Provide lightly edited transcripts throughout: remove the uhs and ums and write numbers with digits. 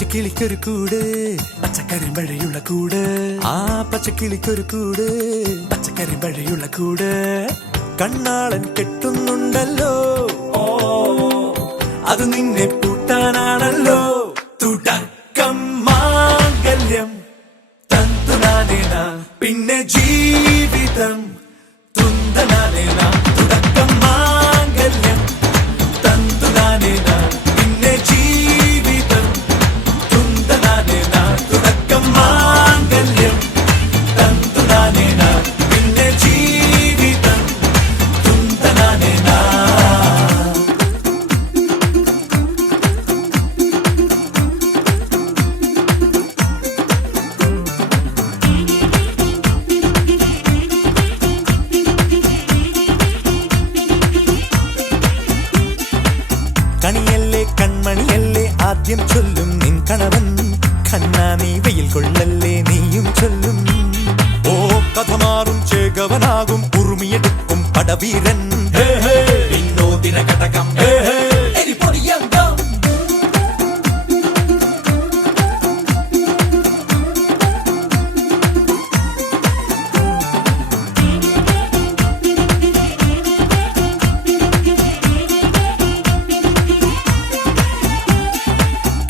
പച്ചക്കിളിക്കൊരു കൂട് പച്ചക്കരിമ്പഴയുള്ള കൂട് ആ പച്ചക്കിളിക്കൊരു കൂട് പച്ചക്കരിമ്പഴയുള്ള കൂട് കണ്ണാളൻ കെട്ടുന്നുണ്ടല്ലോ അത് നിന്നെ പൂട്ടാനാണല്ലോ തുടക്കം മാംഗല്യം തന്തുനാനേന പിന്നെ ജീവിതം തുന്തനാനേന തുടക്കം മാംഗല്യം തന്തുനാനേന പിന്നെ ജീവിതം തുന്തനാനേന തുടക്കം മാംഗല്യം തന്തുനാനേന പിന്നെ ജീവിതം തുന്തനാനേന കണിയല്ലേ കൺമണിയല്ലേ ആദ്യം ചൊല്ലും നിൻ കണവൻ കണ്ണാ നീ വെയിൽ കൊള്ളല്ലേ നീയും ചൊല്ലും ഓ കഥ മാറും ചേകവനാകും ഉറുമിയെടുക്കും പടവീരൻ വിനോദിന കടകം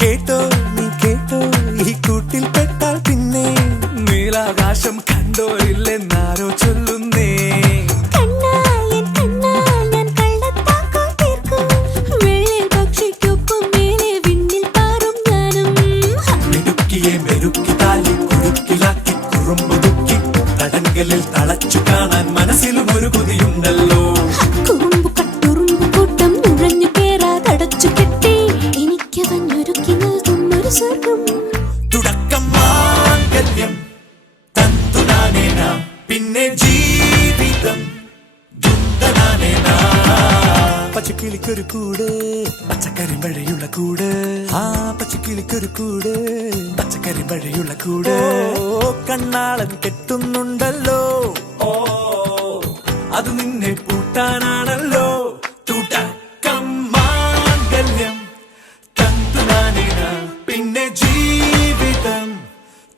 കേട്ടോ നീ കേട്ടോ ഈ കൂട്ടിൽ പെട്ടാൽ പിന്നെ നീലാകാശം കണ്ടോ ഇല്ലെന്നാരോ ചൊല്ലുന്നേ മെരുക്കി താലി കുരുക്കിലാക്കി കുറുമ്പുതുക്കി തടങ്കലിൽ തളച്ചു കാണാൻ മനസ്സിലും ഒരു കൊതിയുണ്ടല്ലോ തുടക്കം മാംഗല്യം തന്തുനാനേന പിന്നെ ജീവിതം ദുന്തനാനേന പച്ചക്കിളിക്കൊരു കൂട് പച്ചക്കരിമ്പഴയുള്ള കൂട് ആ പച്ചക്കിളിക്കൊരു കൂട് പച്ചക്കരിമ്പഴയുള്ള കൂട് കണ്ണാളൻ കെട്ടുന്നുണ്ടല്ലോ അത് നിന്നെ പൂട്ടാനാണല്ലോ തുടക്കം മാംഗല്യം തന്തുനാനേന പിന്നെ ജീവിതം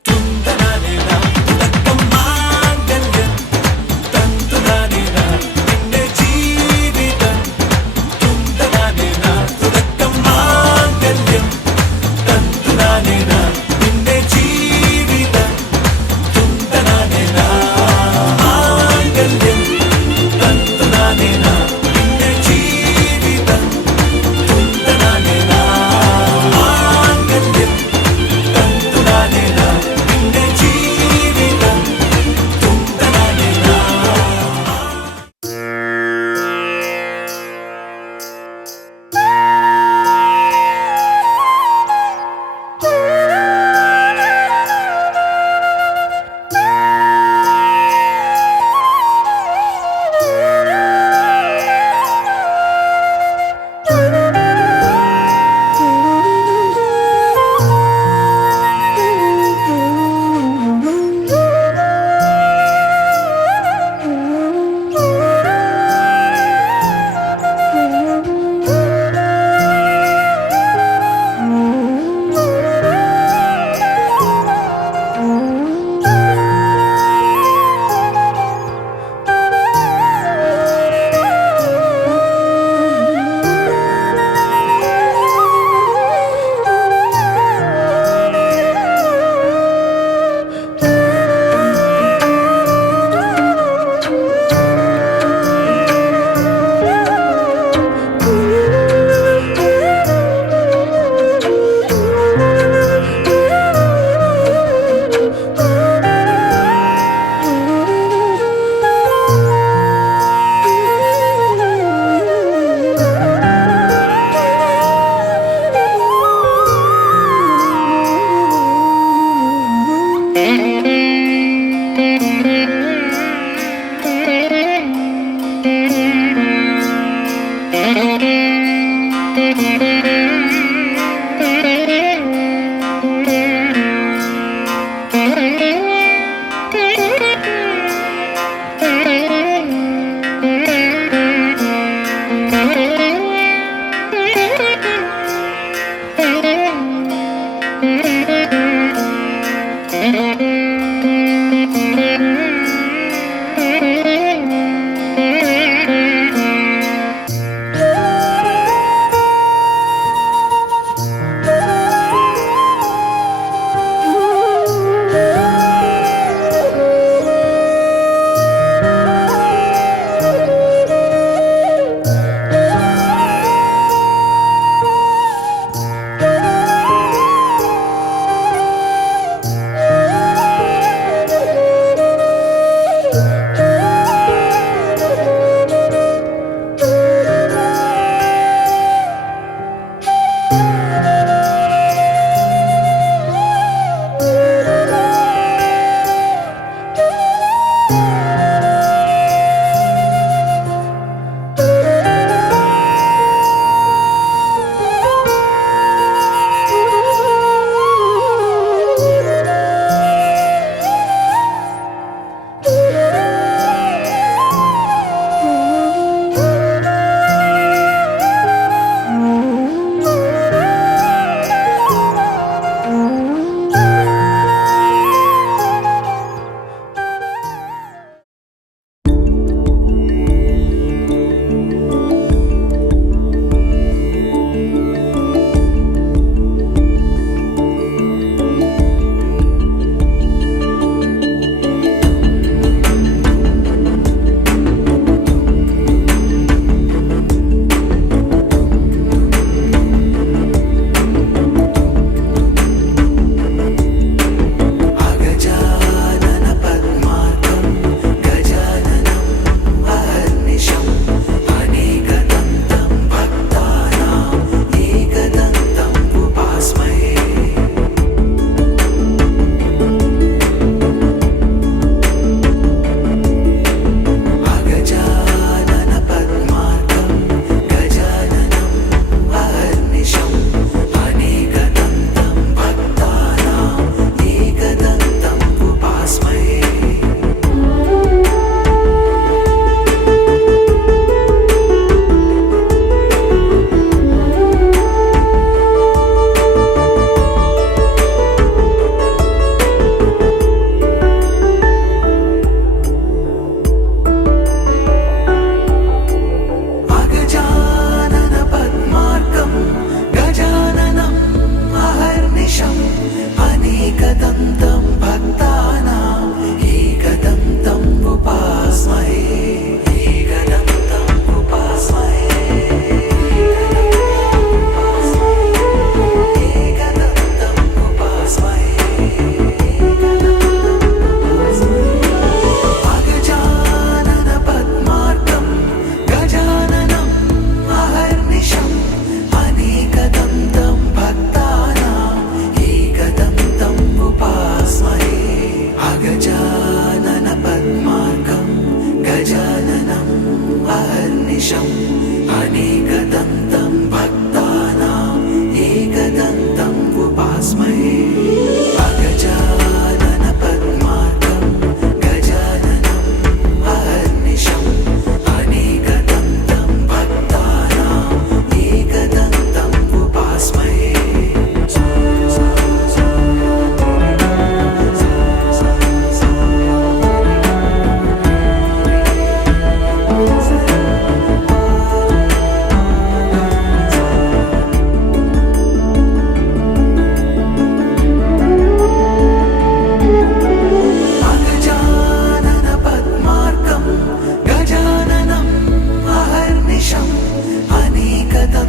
തുന്തനാനേന തുടക്കം മാംഗല്യം തന്തുനാനേന പിന്നെ ജീവിതം തുന്തനാനേന തുടക്കം മാംഗല്യം തന്തുനാനേന പിന്നെ ജീവിതം തുന്തനാനേന മാംഗല്യം തന്തുനാനേന പിന്നെ ജീവിതം തുന്തനാനേന മാംഗല്യം തന്തുനാനേന പിന്നെ ജീവിതം തുന്തനാനേന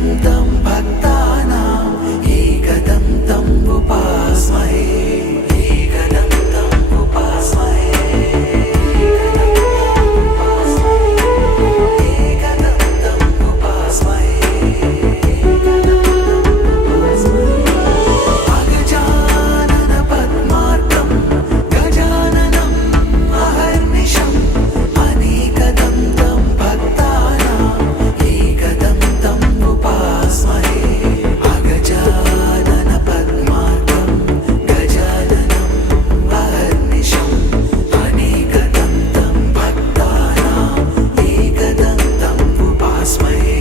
एकदन्तं भक्तानाम् एकदन्तम् उपास्महे एकदन्तम् उपास्महे एकदन्तम् उपास्महे अगजानन पद्मार्कं गजाननम् अहर्निशम् अनेकदन्तं भक्तानाम् एकदन्तम् उपास्महे अगजानन पद्मार्कं गजाननम् अहर्निशम् अनेकदन्तं भक्तानाम् एकदन्तम् उपास्महे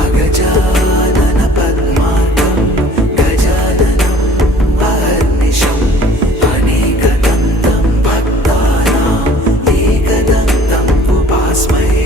अगजानन पद्मार्कं गजाननम् अहर्निशम् अनेकदन्तं भक्तानाम् एकदन्तम् उपास्महे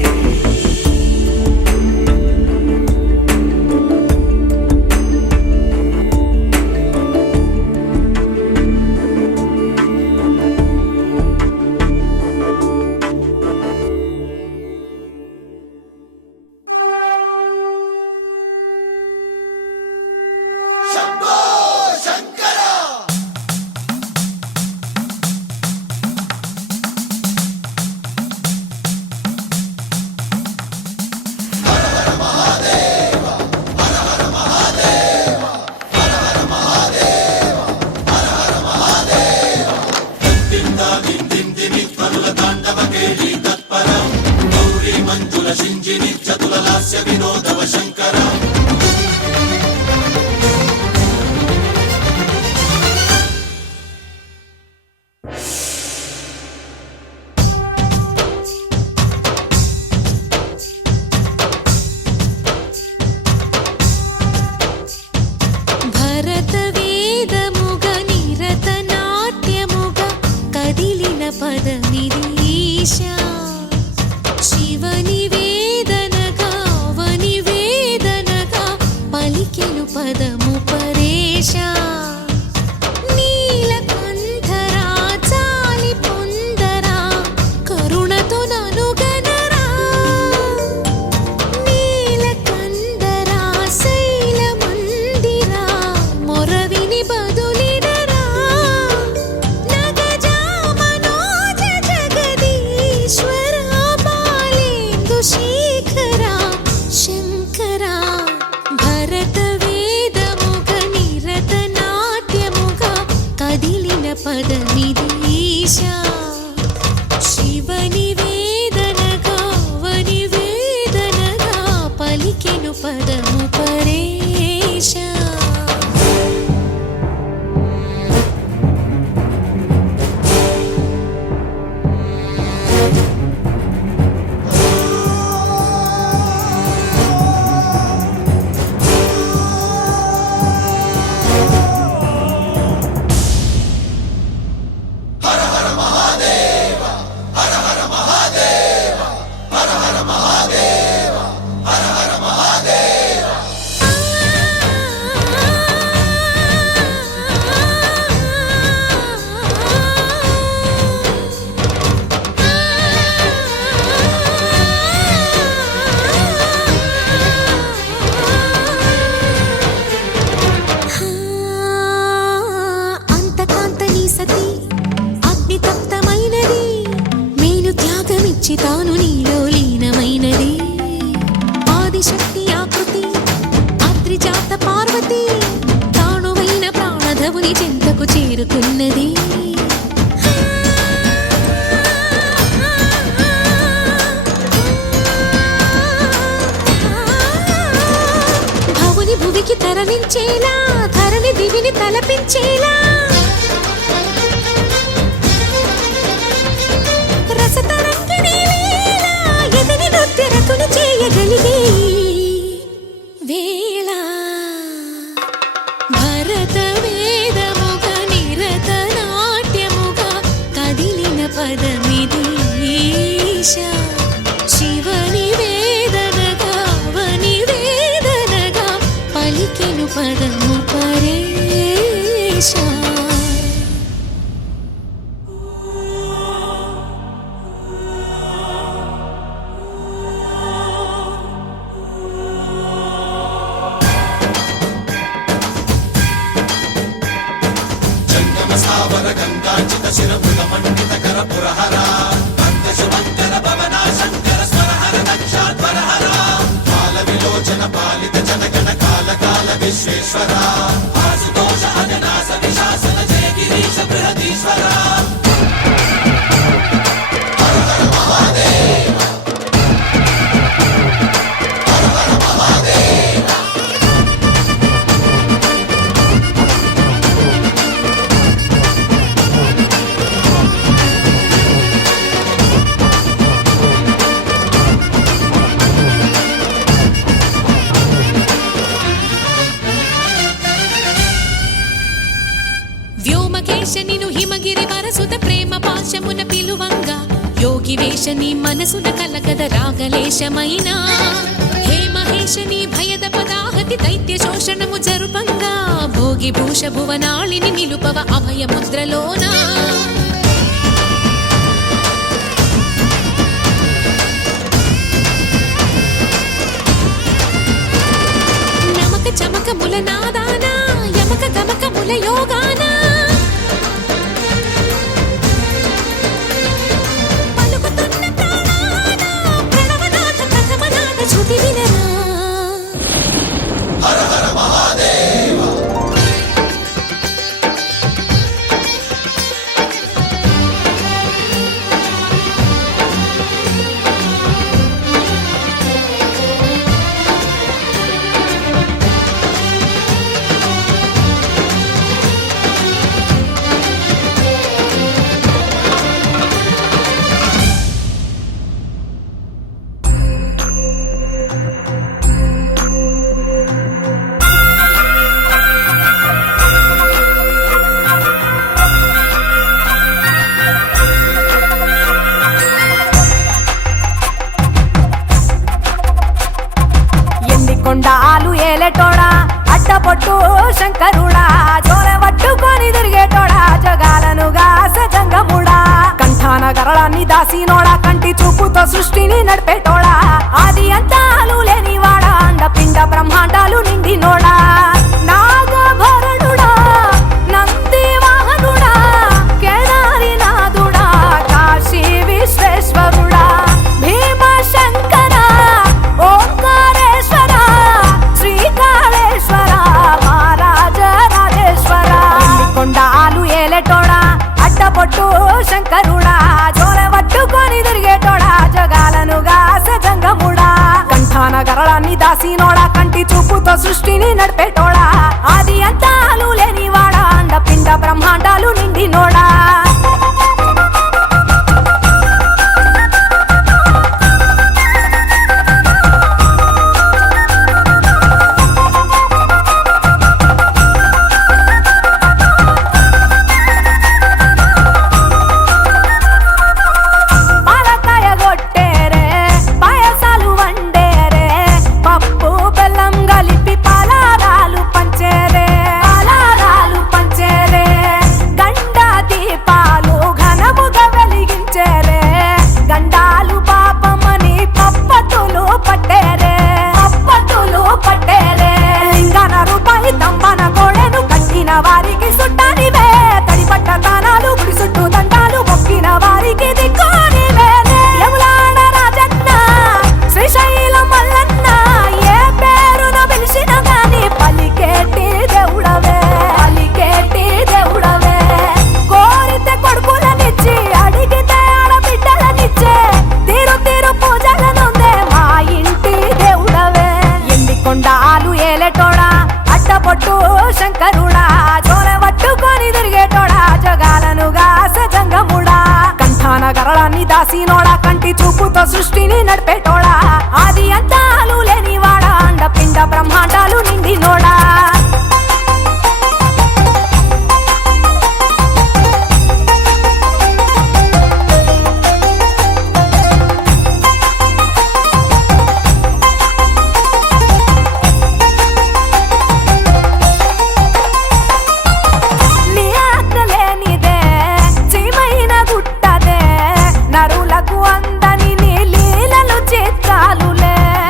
భరతవేదముగ నిరతనాట్యముగ కదిలిన పదమిదీశా శివనివేదనగా అవనివేదనగా పలికెను పదము పరేశా నీలకంఠరా చాలి పొందరా కరుణతో ననుగనరా నీలకందరా శైలమందిరా మొరవిని బదులిడరా నగజా మనోజ జగదీశ్వరా బాలేందు శేఖరా శంకరా భరతవేదముగ నిరతనాట్యముగ కదిలిన పదమిదీశా శివనివేదనగా అవనివేదనగా పలికెను పదము పరేశా అంతకాంతని సతి అగ్నితప్తమైనది మేను త్యాగమిచ్చి తాను నీలో లీనమైనది ఆదిశక్తి ఆకృతి అద్రిజాత పార్వతి తానువైన ప్రాణధవుని చెంతకు చేరుకున్నది భవుని భువికి తరలించేలా ధరణి దివిని తలపించేలా రసతరంగిణి లీల ఎదని నృత్యరతులు చేయగలిగే వేళ భరతవేదముగ నిరతనాట్యముగ కదిలిన పదమిదీశా శివనివేదనగా అవనివేదనగా పలికెను పదము పరేశా నిను హిమగిరి వరసుత ప్రేమ పాశమున పిలువంగా యోగి వేషని మనసున కలగద రాగలేశమైనా హే మహేశని భయద పదాహతి దైత్య శోషణము జరుపంగా భోగి భూష భువనాళిని నిలుపవ అభయ ముద్రలోనా నమక చమక ముల నాదానా యమక గమక ముల యోగానా కొండాలు ఏలేటోడా అడ్డపొట్టు శంకరుడా జోర పట్టుకొని తిరిగేటోడా జగాలను గాస జంగముడా కంఠాన గరళాన్ని దాసినోడా కంటి చూపుతో సృష్టిని నడిపేటోడా ఆది అంతాలు లేనివాడా అండపిండ బ్రహ్మాండాలు నిండినోడా నాగభరణుడా నంది వాహనుడా కేదారి నాథుడా కాశీ విశ్వేశ్వరుడా భీమ శంకర ఓంకారేశ్వర శ్రీకాళేశ్వర మహారాజ రాజేశ్వర కొండాలు ఏలేటోడా అడ్డపొట్టు శంకరుడా జోర పట్టుకొని తిరిగేటోడా జగాలను గాస జంగముడా కంఠాన గరళాన్ని దాసినోడా కంటి చూపుతో సృష్టిని నడిపేటోడా ఆది అంతాలు లేనివాడా అండపిండ బ్రహ్మాండాలు నిండినోడా వారికి సుట్టానివే తడిపట్ట తానాలు గుడి చుట్టూ దండాలు మొక్కిన వారికి దిక్కునివే యములాడ రాజన్న శ్రీశైలం మల్లన్న ఏ పేరున పిలిచిన గాని పలికేటి దేవుడవే కోరితే కొడుకులనిచ్చి అడిగితే ఆడబిడ్డలనిచ్చే తీరు తీరు పూజలనుందే మా ఇంటి దేవుడవే ఎండి కొండాలు ఏలేటోడా అడ్డపొట్టు శంకరుడా జోర పట్టుకొని తిరిగేటోడా జగాలను గాస జంగముడా కంఠాన గరళాన్ని దాసినోడా కంటి చూపుతో సృష్టిని నడిపేటోడా ఆది అంతాలు లేనివాడా అండపిండ బ్రహ్మాండాలు నిండినోడా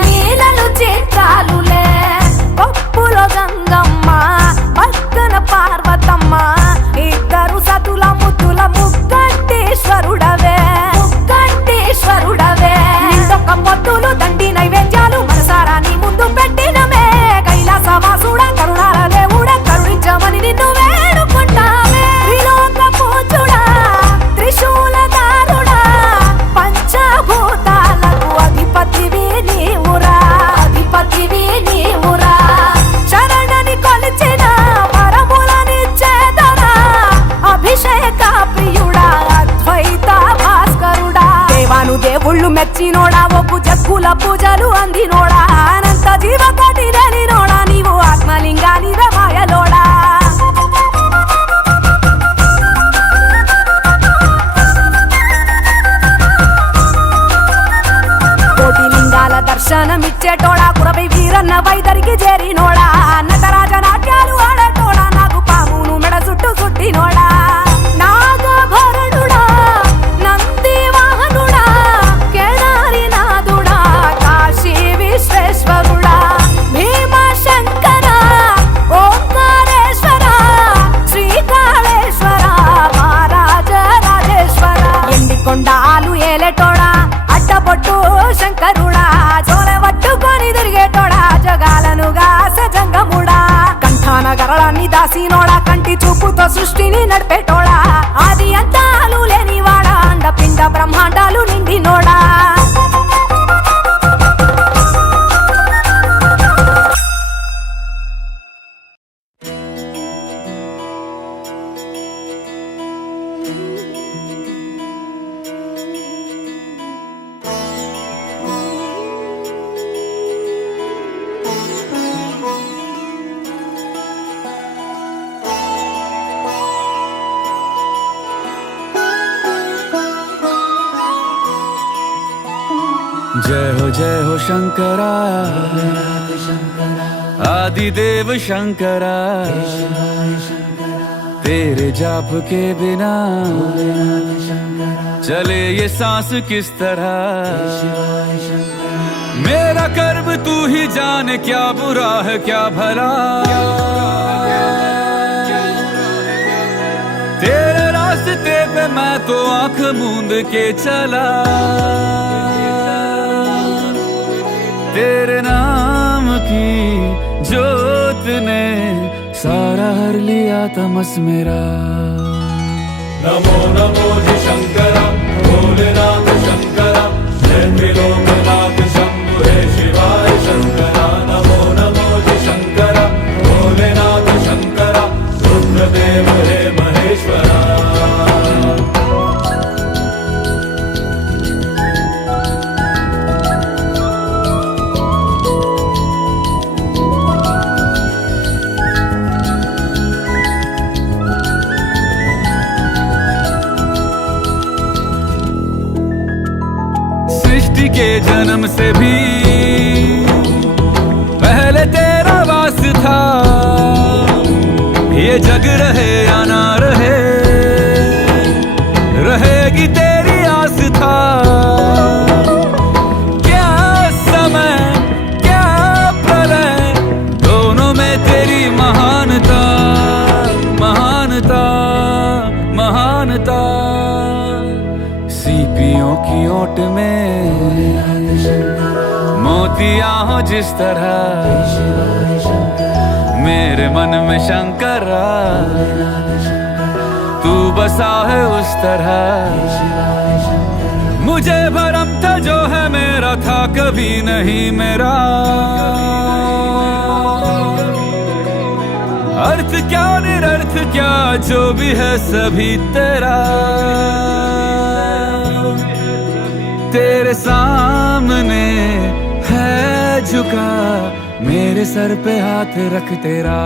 లీలలు చిత్రాలులే రాసినోడా కంటి చూపుతో సృష్టిని నడిపేటోడా ఆది అంతాలు లేనివాడా అండపిండ బ్రహ్మాండాలు నిండినోడా जय हो शंकरा आदिदेव शंकरा तेरे जाप के बिना चले ये सांस किस तरह मेरा कर्म तू ही जाने क्या बुरा है क्या भला तेरे रास्ते पे मैं तो आंख मूंद के चला तेरे नाम की जोत ने सारा हर लिया तमस मेरा नमो नमो जी शंकरा भोलेनाथ शंकरा जय त्रिलोकनाथ शंभु हे शिवाय शंकरा नमो नमो जी शंकरा भोलेनाथ शंकरा रुद्रदेव हे महेश्वरा सृष्टि के जन्म से भी पहले तेरा वास था ये जग रहे या ना रहे रहेगी तेरी आस था क्या समय क्या प्रलय दोनों में तेरी महानता महानता महानता सीपियों की ओट में मोतिया हो जिस तरह मेरे मन में शंकरा तू बसा है उस तरह मुझे भरम था जो है मेरा था कभी नहीं मेरा अर्थ क्या निरर्थ क्या जो भी है सभी तेरा तेरे सामने है झुका मेरे सर पे हाथ रख तेरा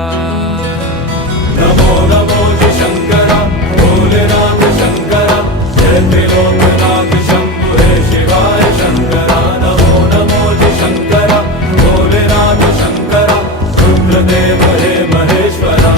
नमो नमो जी शंकरा भोलेनाथ शंकरा जय त्रिलोकनाथ शंभु हे शिवाय शंकरा नमो नमो जी शंकरा भोलेनाथ शंकरा रुद्रदेव हे महेश्वरा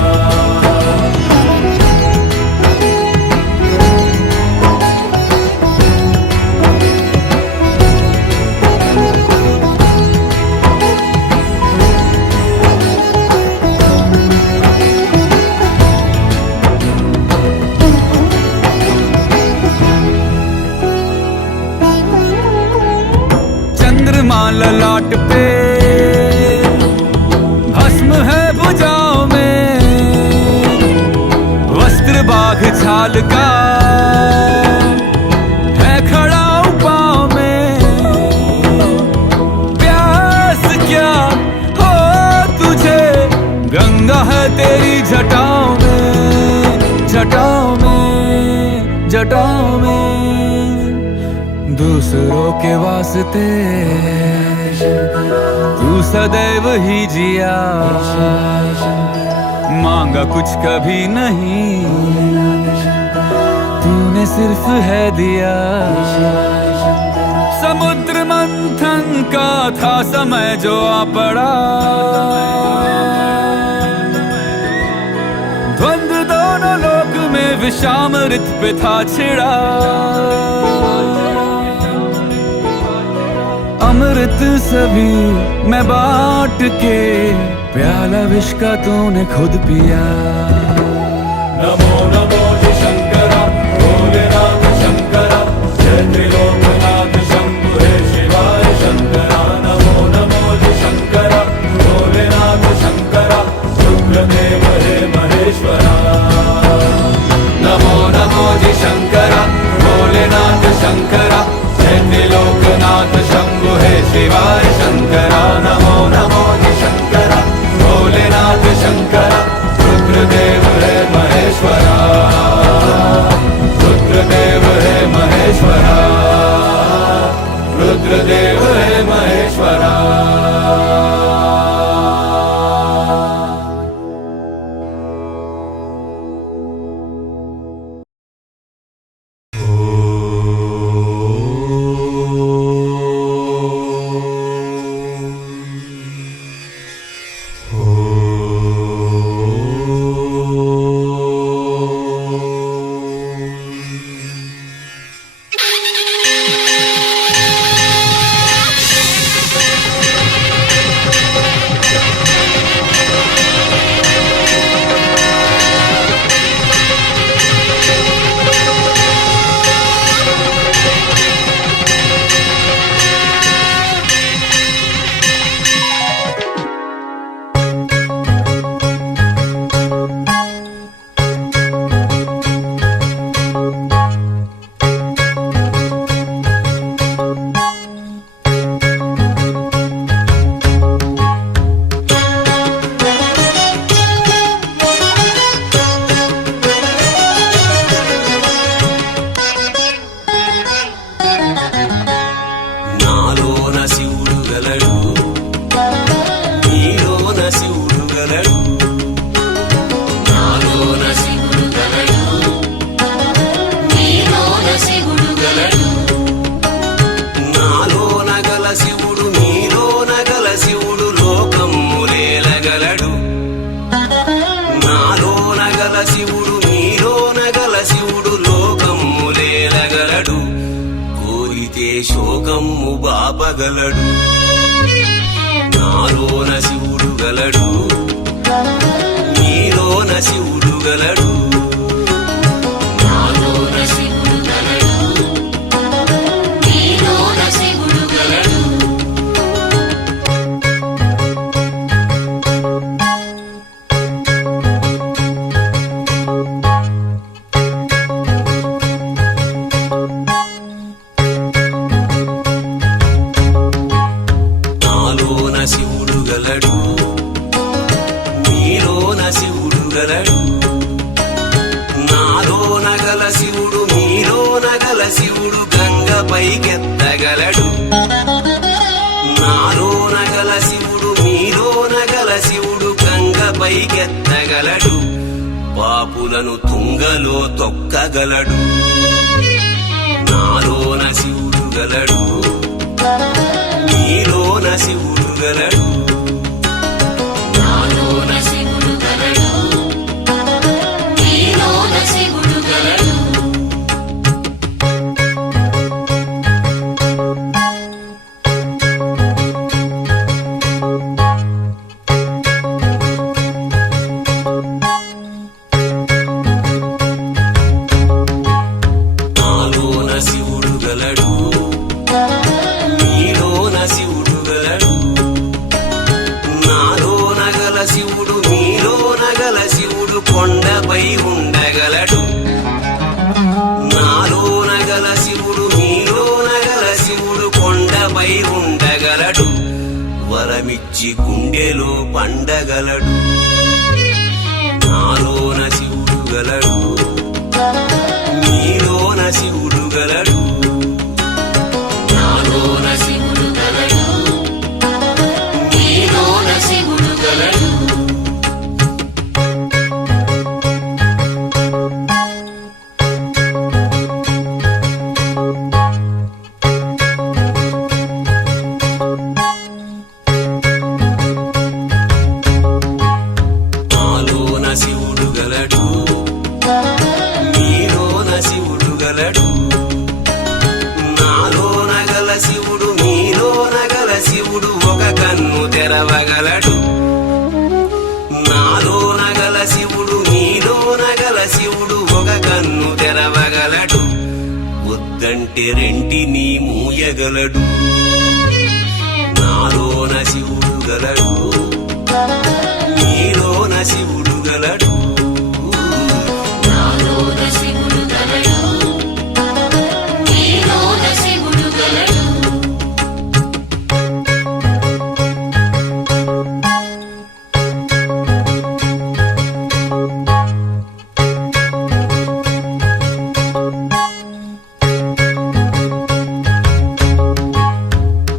ललाट पे भस्म है भुजाओं में वस्त्र बाघ छाल का है खड़ा पाँव में प्यास क्या हो तुझे गंगा है तेरी जटाओं में जटाओं में जटाओं में दूसरों के वास्ते तू सदैव ही जिया मांगा कुछ कभी नहीं तूने सिर्फ है दिया समुद्र मंथन का था समय जो आ पड़ा द्वंद्व दोनों लोक में विषामृत पे था छिड़ा अमृत सभी मैं बांट के प्याला विष का तूने खुद पिया नमो नमो जी शंकरा भोलेनाथ शंकरा जय त्रिलोकनाथ शंभु हे शिवाय शंकरा नमो नमो जी शंकरा भोलेनाथ शंकरा रुद्रदेव हे महेश्वरा శివుడు గలడు నాలోన శివుడు గలడు నీలోన శివుడు గలడు నాలోన గల శివుడు నీలోన గల శివుడు లోకమ్ములేలగలడు నాలోన గల శివుడు నీలోన గల శివుడు లోకమ్ములేలగలడు కోరితే శోకమ్ము బాపగలడు నాలోన శివుడు గలడు నీలోన శివుడు గలడు నాలోన శివుడు గలడు నీలోన శివుడు గలడు నాలోన శివుడు గలడు నీలోన శివుడు గలడు నాలోన గల శివుడు నీలోన గల శివుడు గంగపైకెత్తగలడు నాలోన గల శివుడు నీలోన గల శివుడు గంగపైకెత్తగలడు పాపులను తుంగలో తొక్కగలడు నాలోన శివుడు గలడు నీలోన శివుడు గలడు నాలోన శివుడు గలడు నీలోన శివుడు గలడు నాలోన శివుడు గలడు నీలోన శివుడు గలడు నాలోన గల శివుడు నీలోన గల శివుడు కొండపై ఉండగలడు నాలోన గల శివుడు నీలోన గల శివుడు కొండపై ఉండగలడు వరమిచ్చి గుండెలో పండగలడు నాలోన శివుడు గలడు నీలోన శివుడు గలడు నాలోన శివుడు గలడు నీలోన శివుడు గలడు నాలోన శివుడు గలడు నీలోన శివుడు గలడు నాలోన గల శివుడు నీలోన గల శివుడు ఒక కన్ను తెరవగలడు నాలోన గల శివుడు నీలోన గల శివుడు ఒక కన్ను తెరవగలడు వద్దంటే రెంటిని మూయగలడు నాలోన శివుడు గలడు నీలోన శివుడు గలడు నాలోన శివుడు గలడు నీలోన శివుడు గలడు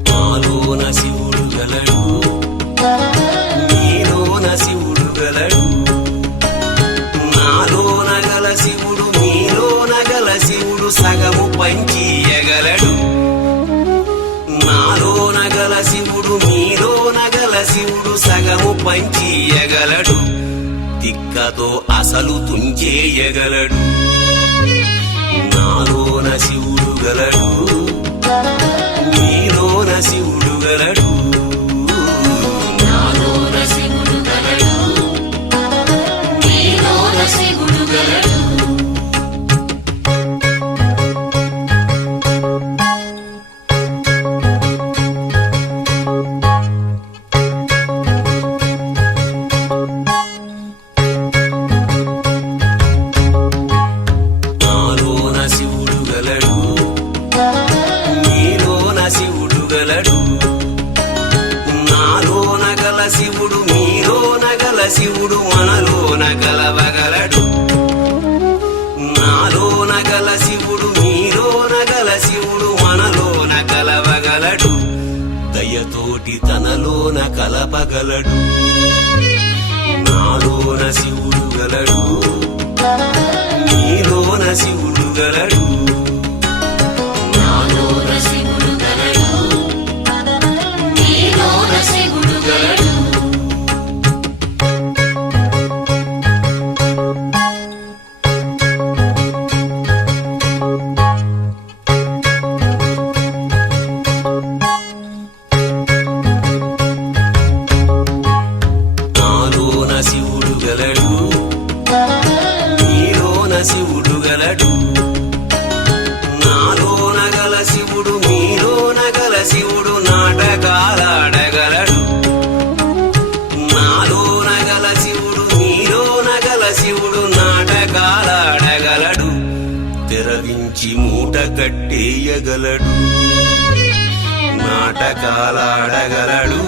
నాలోన శివుడు గలడు నీలోన శివుడు గలడు నాలోన గల శివుడు నీలోన గల శివుడు సగము పంచియగలడు నాలోన గల శివుడు నీలోన గల శివుడు సగము పంచియగలడు తిక్కతో అసలు తుంచేయగలడు నాలోన శివుడు గలడు నీలోన శివుడు గలడు నాలోన శివుడు గలడు నీలోన శివుడు గలడు నాలోన శివుడు గలడు నీలోన శివుడు గలడు నాలోన గల శివుడు నీలోన గల శివుడు మనలోన కలవగలడు నాలోన గల శివుడు నీలోన గల శివుడు మనలోన కలవగలడు దయ తోటి తనలోన కలపగలడు నాలోన శివుడు గలడు నీలోన శివుడు గలడు నాలోన శివుడు గలడు నీలోన శివుడు గలడు శివుడు గలడు నాలోన గల శివుడు మీలోన గల శివుడు నాటకాలాడగలడు నాలోన గల శివుడు మీలోన గల శివుడు నాటకాలాడగలడు తెరవించి మూట కట్టేయగలడు నాటకాలాడగలడు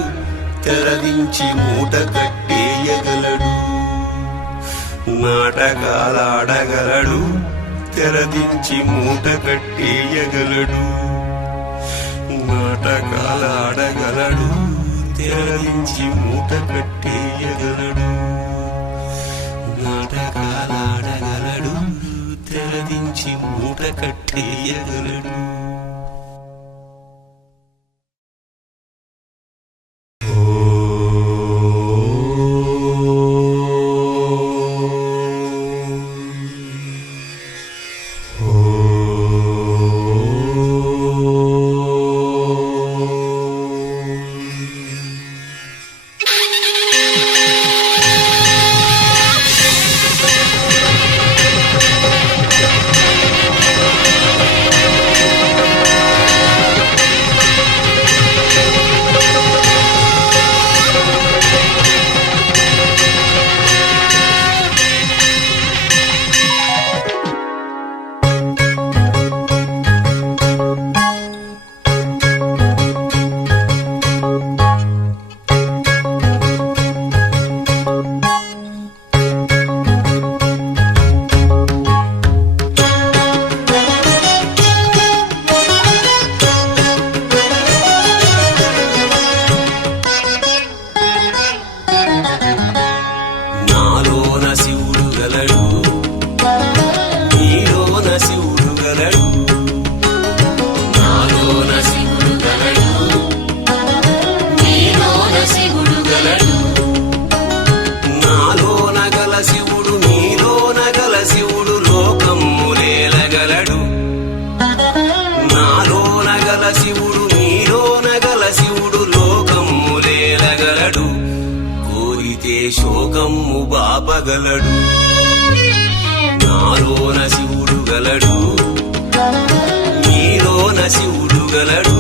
తెరవించి మూట కట్టేయగలడు నాటకాలాడగలడు తెరదించి మూట కట్టేయగలడు నాటకాలాడగలడు తెరదించి మూట కట్టేయగలడు నాటకాలాడగలడు తెరదించి మూట కట్టేయగలడు శివుడు నీలోన గల శివుడు లోకమ్ములేలగలడు కోరితే శోకమ్ము బాపగలడు నాలోన శివుడు గలడు నీలోన శివుడు గలడు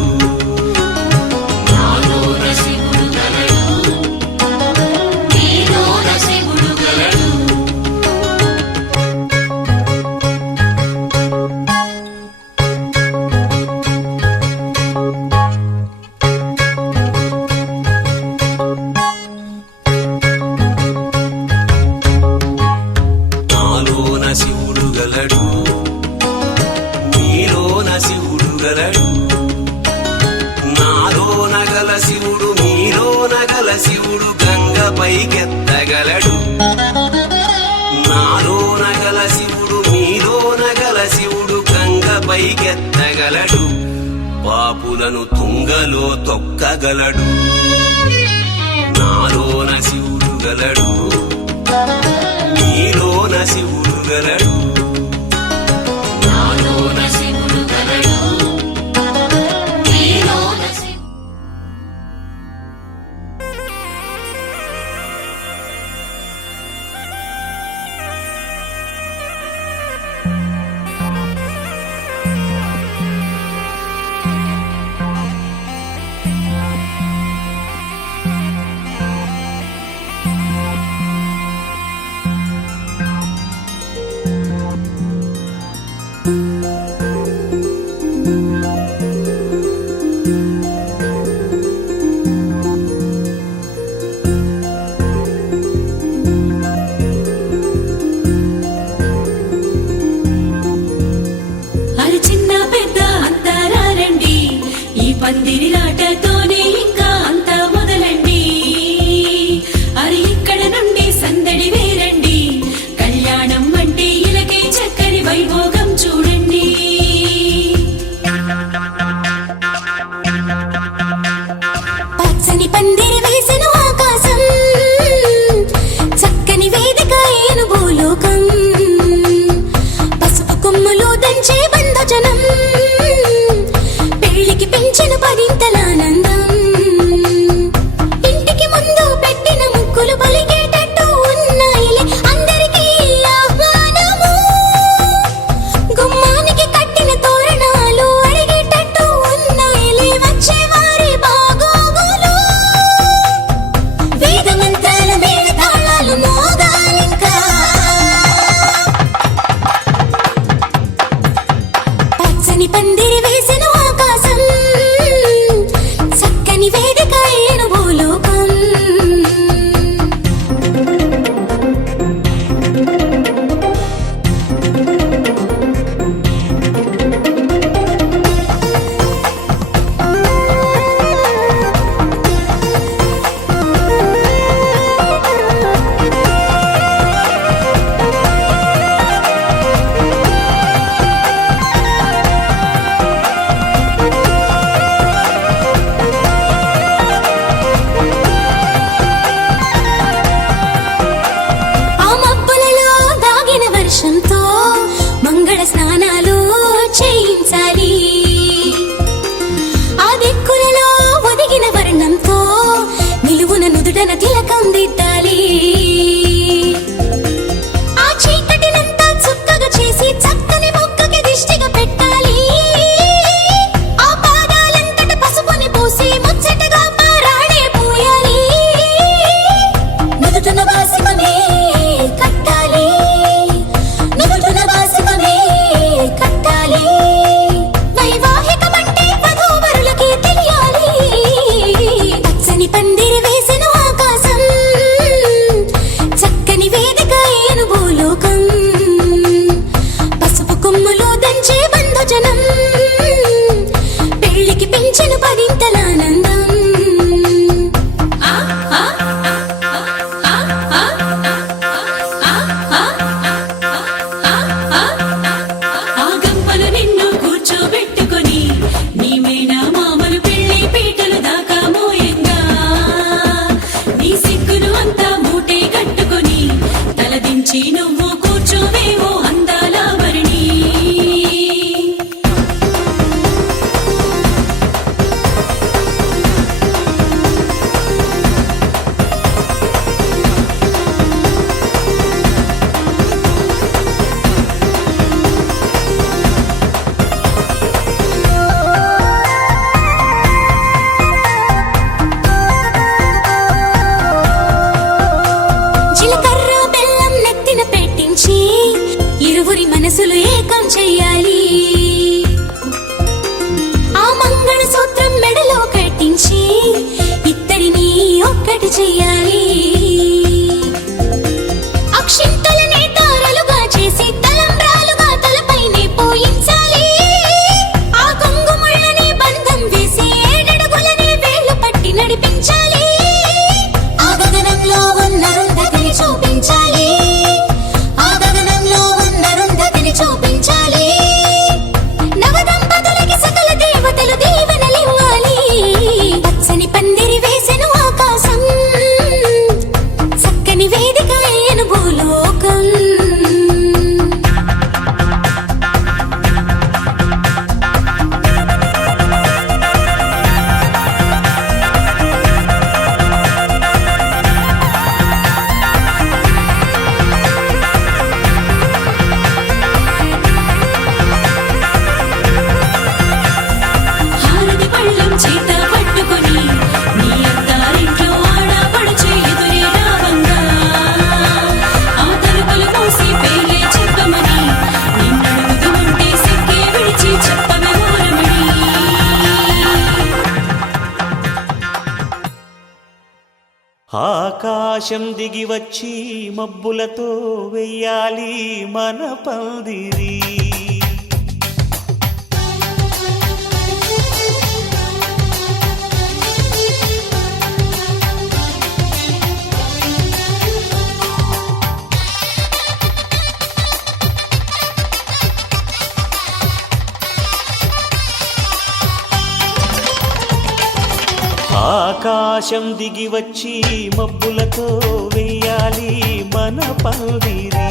నాలోన శివుడు గలడు నీలోన శివుడు గలడు శివుడు గలడు నీలోన శివుడు గలడు నాలోన గల శివుడు మీలోన గల శివుడు గంగ పైకెత్తగలడు నాలోన గల శివుడు మీలోన గల శివుడు గంగ పైకెత్తగలడు పాపులను తుంగలో తొక్కగలడు నాలోన శివుడు గలడు నీలోన శివుడు గలడు నాలోన శివుడు గలడు నీలోన శివుడు మనసులు ఏకం చెయ్యాలి ఆ మంగళ సూత్రం మెడలో కట్టించి ఇద్దరిని ఒక్కటి చెయ్యాలి అక్షింతలనే తారలుగా చేసి తలంబ్రాలుగా తలపైనే పోయించాలి ఆ కొంగుముళ్ళని బంధం వేసి ఏడడుగులని వేళ్ళు పట్టి నడిపించాలి ఆ గగనంలో ఉన్న రుంధతిని చూపించాలి ఆ గగనంలో ఉన్న రుంధతిని చూపించాలి నవదంపతులకి సకల దేవతలు దీవెనలివ్వాలి పచ్చని పందిరి వేసెను ఆకాశం చక్కని వేదిక అయ్యను భూలోకం హారతి పళ్ళం చేత పట్టుకొని నీ అత్తారింట్లో ఆడపడుచు ఎదురే రావంగా ఆ తలుపులు మూసి పేర్లే చెప్పమని నిన్నడుగుతూ ఉంటే సిక్కే విడిచి చెప్పవే ఊరమని ఆకాశం దిగి వచ్చి మబ్బులతో వెయ్యాలి మన పందిరి ఆకాశం దిగి వచ్చి మబ్బులతో వెయ్యాలి మన పందిరి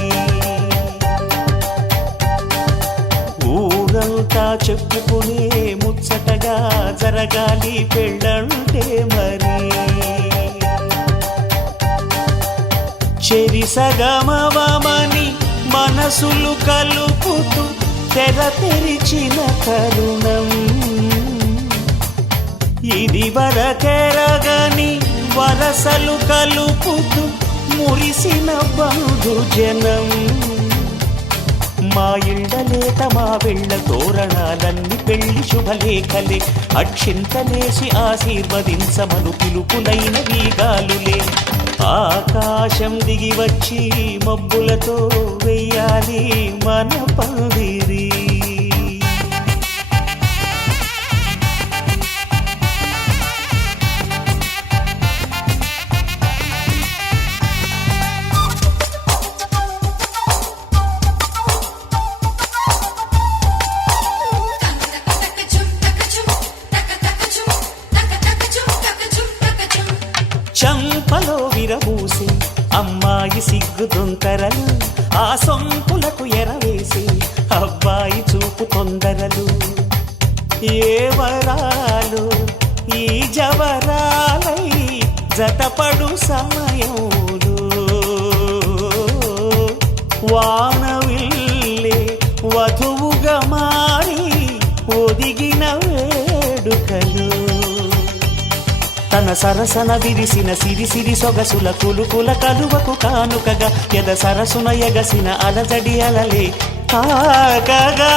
ఊరంతా చెప్పుకునే ముచ్చటగా జరగాలి పెళ్ళంటే మరి చెరిసగమవమని మనసులు కలుపుతూ తెర తెరిచిన తరుణం ఇది వరకెరగని వరసలు కలుపుతూ మురిసిన బంధుజనం మా ఇళ్ళలేత మా వెళ్ళ తోరణాలన్నీ పెళ్లి శుభలేఖలే అక్షింతలేసి ఆశీర్వదించమను పిలుపులైన వీగాలులే ఆకాశం దిగి వచ్చి మబ్బులతో వెయ్యాలి మన పందిరి చంపలో విరబూసి అమ్మాయి సిగ్గు దొంతరలు ఆ సొంపులకు ఎరవేసి అబ్బాయి చూపు తొందరలు ఏ వరాలు ఈ జవరాలై జతపడు సమయంలో వానవిల్లే వధువుగా మారి ఒదిగిన వేడుకలు తన సరసన విరిసిన సిరిసిరి సొగసుల కులుకుల కలువకు కానుకగా ఎద సరసున ఎగసిన అలజడి అలలే తాకగా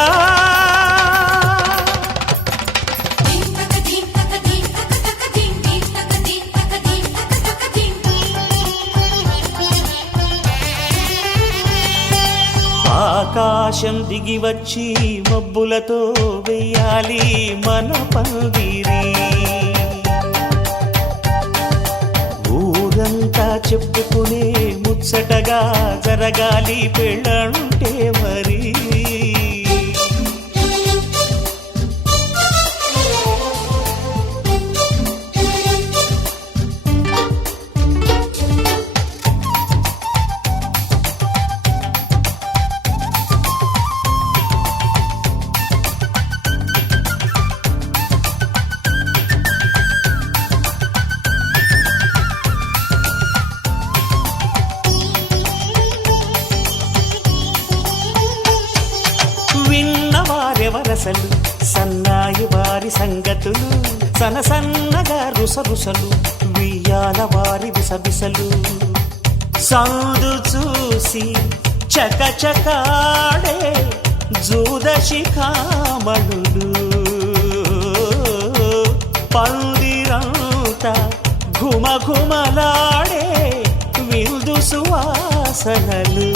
ఆకాశం దిగి వచ్చి మబ్బులతో వెయ్యాలి మన పందిరి ఊరంతా చెప్పుకునే ముచ్చటగా జరగాలి పెళ్ళంటే మరి విన్నవారెవరసలు సన్నాయి వారి సంగతులు సనసన్నగా రుసరుసలు వియ్యాల వారి విసవిసలు సౌదు చూసి చకచకాడే జూదశిఖామణులు పందిరంతా ఘుమఘుమలాడే విందు సువాసనలు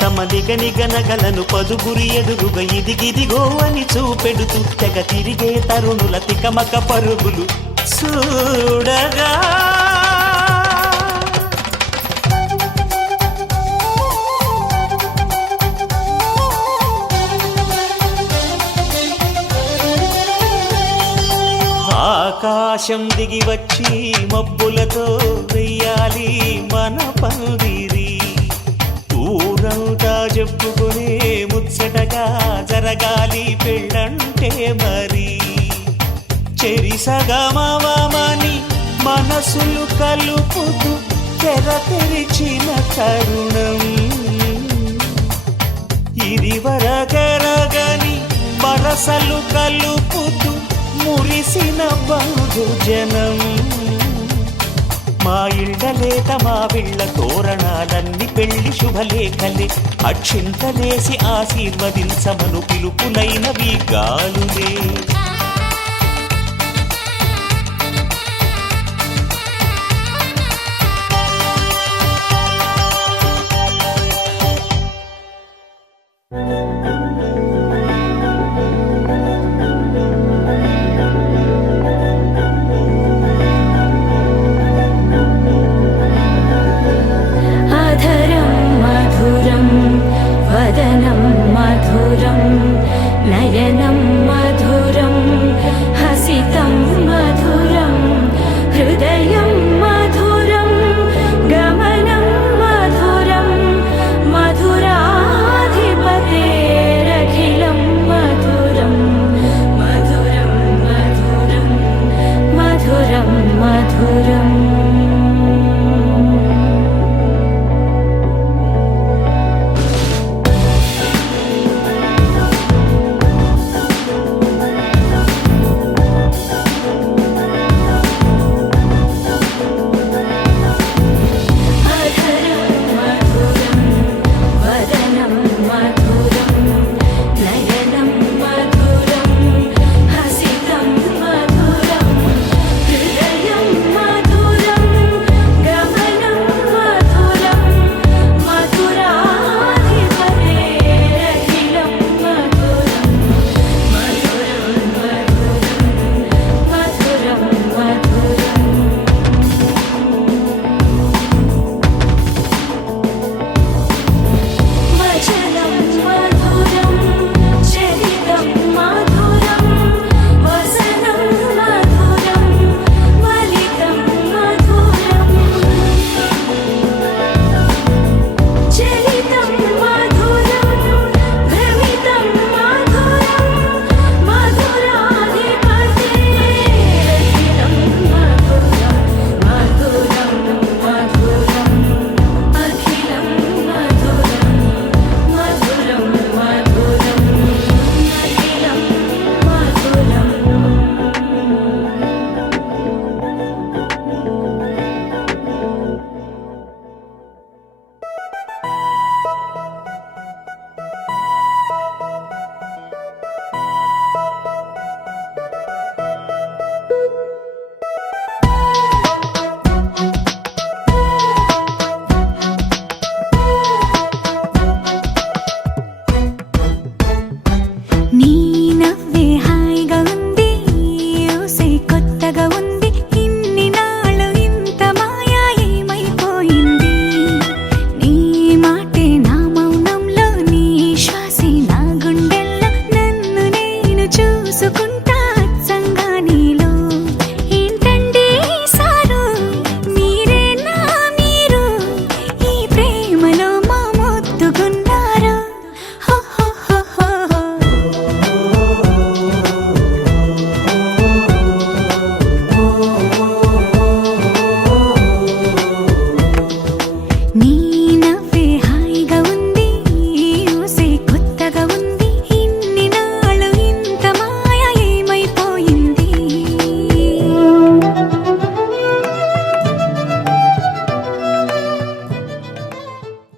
తమ నిగనిగనగలను పదుగురి ఎదురుగా ఇదిగిదిగో అని చూపెడుతూ తెగ తిరిగే తరుణుల తికమక పరుగులు చూడగా ఆకాశం దిగి వచ్చి మబ్బులతో వెయ్యాలి మన పందిరి ఊరంతా చెప్పుకునే ముచ్చటగా జరగాలి పెళ్ళంటే మరి చెరిసగమవమని మనసులు కలుపుతూ తెర తెరిచిన తరుణం ఇది వరగరగని వరసలు కలుపుతూ మురిసిన బంధుజనం మా ఇళ్ళలేత మా విళ్ళ తోరణాలన్నీ పెళ్లి శుభలేఖలే అక్షింతలేసి ఆశీర్వదించమను పిలుపులైనవి గాలులే